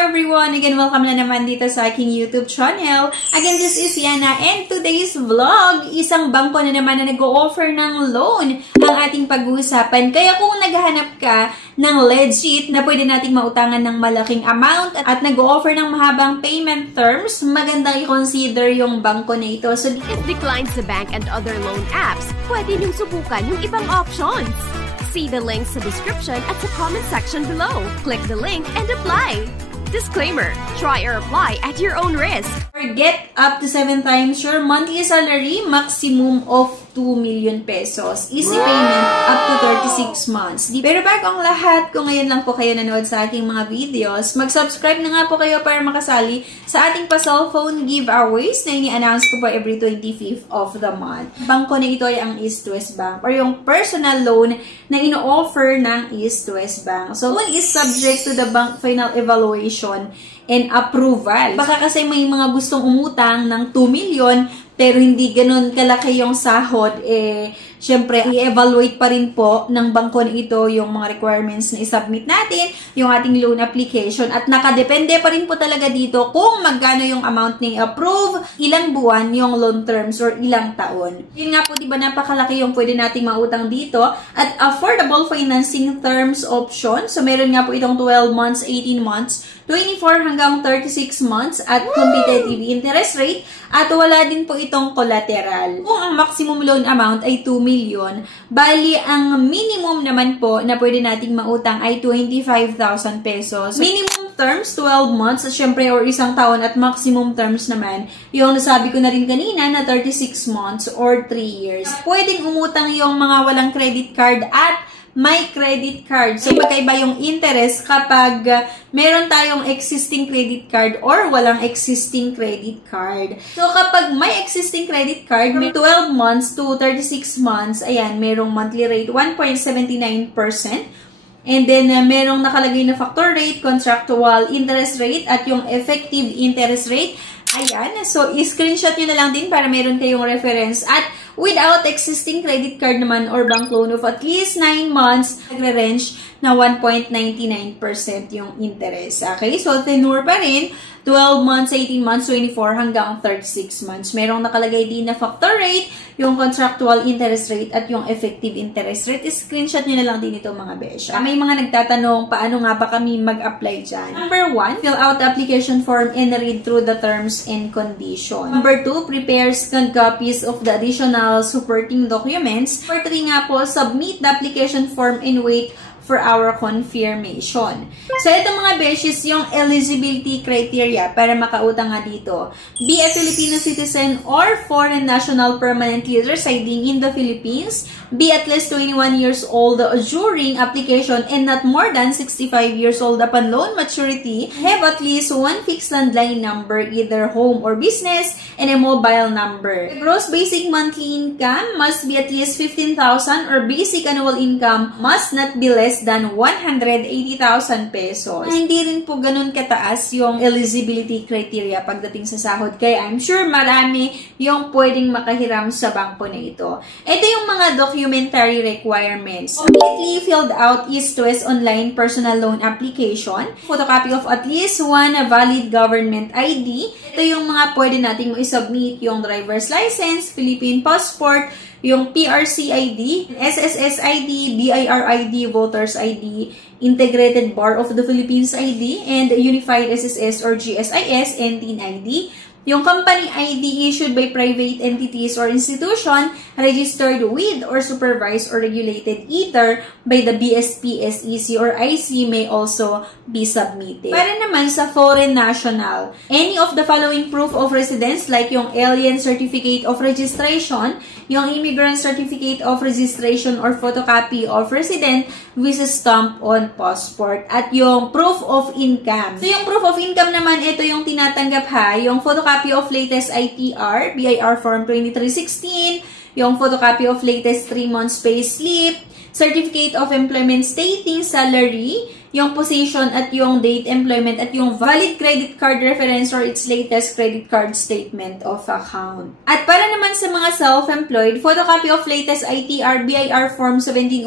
everyone! Again, welcome na naman dito sa aking YouTube channel. Again, this is Yana and today's vlog, isang bangko na naman na nag-o-offer ng loan ang ating pag-uusapan. Kaya kung naghahanap ka ng legit na pwede nating mautangan ng malaking amount at nag-o-offer ng mahabang payment terms, magandang i-consider yung bangko na ito. So, it declines the bank and other loan apps, pwede niyong subukan yung ibang options. See the links sa description at sa comment section below. Click the link and apply. Disclaimer, try or apply at your own risk. Get up to 7 times your monthly salary, maximum of 2 million pesos. Easy payment up to 36 months. Pero bago ang lahat, kung ngayon lang po kayo nanood sa ating mga videos, mag-subscribe na nga po kayo para makasali sa ating pa-cellphone giveaways na ini-announce ko po every 25th of the month. Bangko na ito ay ang East West Bank or yung personal loan na ino-offer ng East West Bank. So, loan is subject to the bank final evaluation and approval. Baka kasi may mga gustong umutang ng 2 million pero hindi ganun kalaki yung sahod, syempre, i-evaluate pa rin po ng bangko na ito yung mga requirements na i-submit natin, yung ating loan application, at nakadepende pa rin po talaga dito kung magkano yung amount na i-approve, ilang buwan yung loan terms, or ilang taon. Yun nga po, diba, napakalaki yung pwede nating mautang dito, at affordable financing terms option. So, meron nga po itong 12 months, 18 months, 24 hanggang 36 months at competitive interest rate, at wala din po itong collateral. Kung ang maximum loan amount ay 2 million, bali ang minimum naman po na pwede nating mautang ay 25,000 pesos. Minimum terms, 12 months, syempre, or isang taon, at maximum terms naman, yung nasabi ko na rin kanina na 36 months or 3 years. Pwedeng umutang yung mga walang credit card at may credit card. So, magkaiba yung interest kapag meron tayong existing credit card or walang existing credit card. So, kapag may existing credit card, may 12 months to 36 months, ayan, merong monthly rate 1.79%. And then, merong nakalagay na factor rate, contractual interest rate, at yung effective interest rate. Ayan. So, i-screenshot nyo na lang din para meron kayong reference. At without existing credit card naman or bank loan of at least 9 months, nagre-range na 1.99% yung interest. Okay? So, tenure pa rin, 12 months, 18 months, 24 hanggang 36 months. Merong nakalagay din na factor rate, yung contractual interest rate, at yung effective interest rate. Screenshot nyo na lang din ito, mga besh. May mga nagtatanong, paano nga ba kami mag-apply dyan? Number 1, fill out the application form and read through the terms and conditions. Number 2, prepare scanned copies of the additional supporting documents. Number 3 nga po, submit the application form and wait for our confirmation. So, ito mga beshes, yung eligibility criteria para makautang nga dito. Be a Filipino citizen or foreign national permanently residing in the Philippines. Be at least 21 years old during application and not more than 65 years old upon loan maturity. Have at least one fixed landline number, either home or business, and a mobile number. The gross basic monthly income must be at least 15,000 or basic annual income must not be less than 180,000 pesos. Hindi rin po ganun kataas yung eligibility criteria pagdating sa sahod. Kaya I'm sure marami yung pwedeng makahiram sa bangko na ito. Ito yung mga documentary requirements. Completely filled out East West online personal loan application. Photocopy of at least one valid government ID. Ito yung mga pwede nating i-submit, yung driver's license, Philippine passport, yung PRC ID, SSS ID, BIR ID, Voters ID, Integrated Bar of the Philippines ID, and Unified SSS or GSIS and TIN ID. Yung company ID issued by private entities or institution registered with or supervised or regulated either by the BSP, SEC, or IC may also be submitted. Para naman sa foreign national, any of the following proof of residence like yung alien certificate of registration, yung immigrant certificate of registration or photocopy of resident with a stamp on passport, at yung proof of income. So, yung proof of income naman, ito yung tinatanggap ha, yung photocopy of latest ITR, BIR Form 2316, yung photocopy of latest 3 months pay slip, certificate of employment stating salary, yung position at yung date employment, at yung valid credit card reference or its latest credit card statement of account. At para naman sa mga self-employed, photocopy of latest ITR BIR Form 1701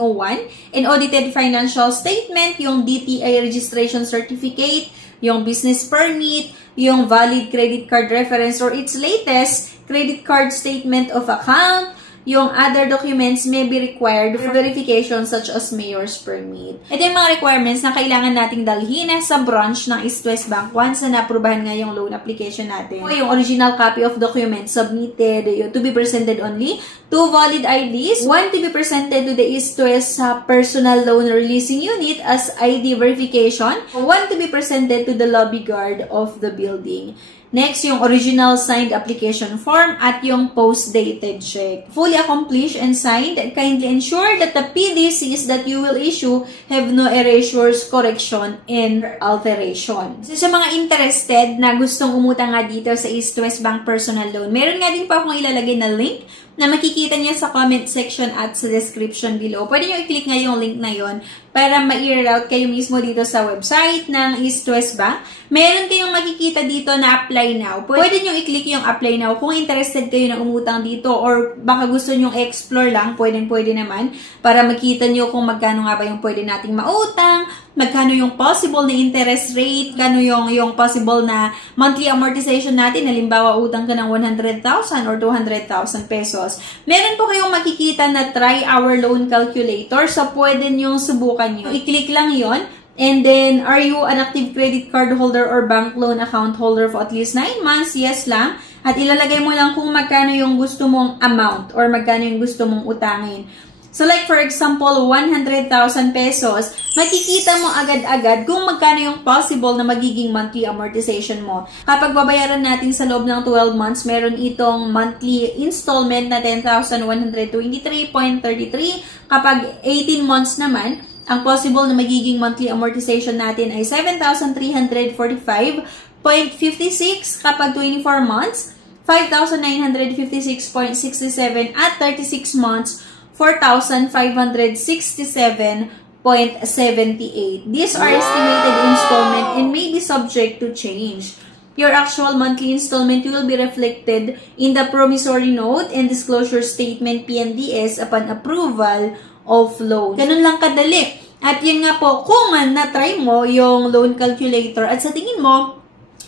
and audited financial statement, yung DTI registration certificate, yung business permit, yung valid credit card reference or its latest credit card statement of account, yung other documents may be required for verification such as mayor's permit. Ito yung mga requirements na kailangan nating dalhin sa branch ng East West Bank once na na-aprobahan nga yung loan application natin. Yung original copy of documents submitted to be presented only, 2 valid IDs, 1 to be presented to the East West Personal Loan Releasing Unit as ID verification, 1 to be presented to the lobby guard of the building. Next, yung original signed application form at yung post-dated check. Fully accomplished and signed, kindly ensure that the PDCs that you will issue have no erasures, correction, and alteration. So, sa mga interested na gustong umutang nga dito sa East West Bank Personal Loan, meron nga din pa akong ilalagay na link na makikita niya sa comment section at sa description below. Pwede nyo i-click nga yung link na yon para ma-i-route kayo mismo dito sa website ng East West Bank. Meron kayong makikita dito na apply now. Pwede nyo i-click yung apply now kung interested kayo na umutang dito or baka gusto nyo explore lang, pwede naman para makita nyo kung magkano nga ba yung pwede nating mautang, magkano yung possible na interest rate, kano yung possible na monthly amortization natin. Halimbawa, utang ka ng 100,000 or 200,000 pesos. Meron po kayong makikita na try our loan calculator. So, pwede nyong subukan nyo. I-click lang yon. And then, are you an active credit card holder or bank loan account holder for at least 9 months? Yes lang. At ilalagay mo lang kung magkano yung gusto mong amount or magkano yung gusto mong utangin. So like for example, 100,000 pesos, makikita mo agad-agad kung magkano yung possible na magiging monthly amortization mo. Kapag babayaran natin sa loob ng 12 months, meron itong monthly installment na 10,123.33. Kapag 18 months naman, ang possible na magiging monthly amortization natin ay 7,345.56. Kapag 24 months, 5,956.67 at 36 months, 4,567.78. These are estimated installment and may be subject to change. Your actual monthly installment will be reflected in the promissory note and disclosure statement PNDS upon approval of loan. Ganun lang kadali. At yun nga po, kung na-try mo yung loan calculator at sa tingin mo,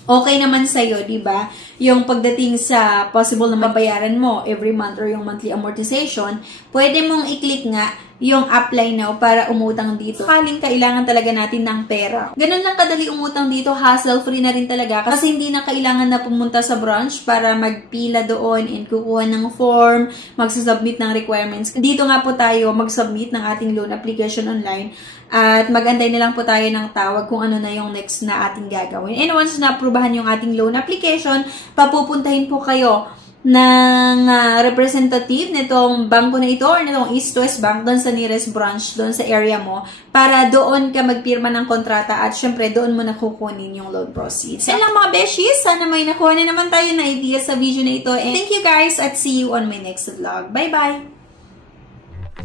okay naman sa'yo, di ba? Yung pagdating sa possible na mabayaran mo every month or yung monthly amortization, pwede mong i-click nga yung apply now para umutang dito. Kaling kailangan talaga natin ng pera. Ganun lang kadali umutang dito, hassle-free na rin talaga kasi hindi na kailangan na pumunta sa branch para magpila doon and kukuha ng form, magsasubmit ng requirements. Dito nga po tayo mag-submit ng ating loan application online at mag-antay na lang po tayo ng tawag kung ano na yung next na ating gagawin. And once na-aprobahan yung ating loan application, papupuntahin po kayo ng representative nitong bangko na ito or nitong East West Bank doon sa nearest branch doon sa area mo para doon ka magpirma ng kontrata at syempre doon mo nakukunin yung loan proceeds. Yan lang mga beshies, sana may nakuha na naman tayo na idea sa video na ito and thank you guys at see you on my next vlog. Bye-bye!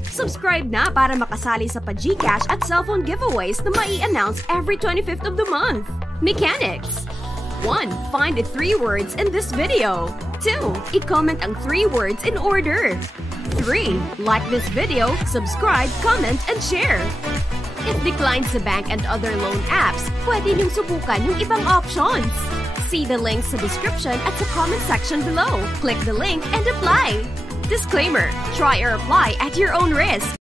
Subscribe na para makasali sa pa-GCash at cellphone giveaways na mai-announce every 25th of the month. Mechanics! 1. Find the 3 words in this video. 2. I-comment ang 3 words in order. 3. Like this video, subscribe, comment, and share. If declined sa bank and other loan apps, pwede niyong subukan yung ibang options. See the links sa description at sa comment section below. Click the link and apply. Disclaimer: try or apply at your own risk.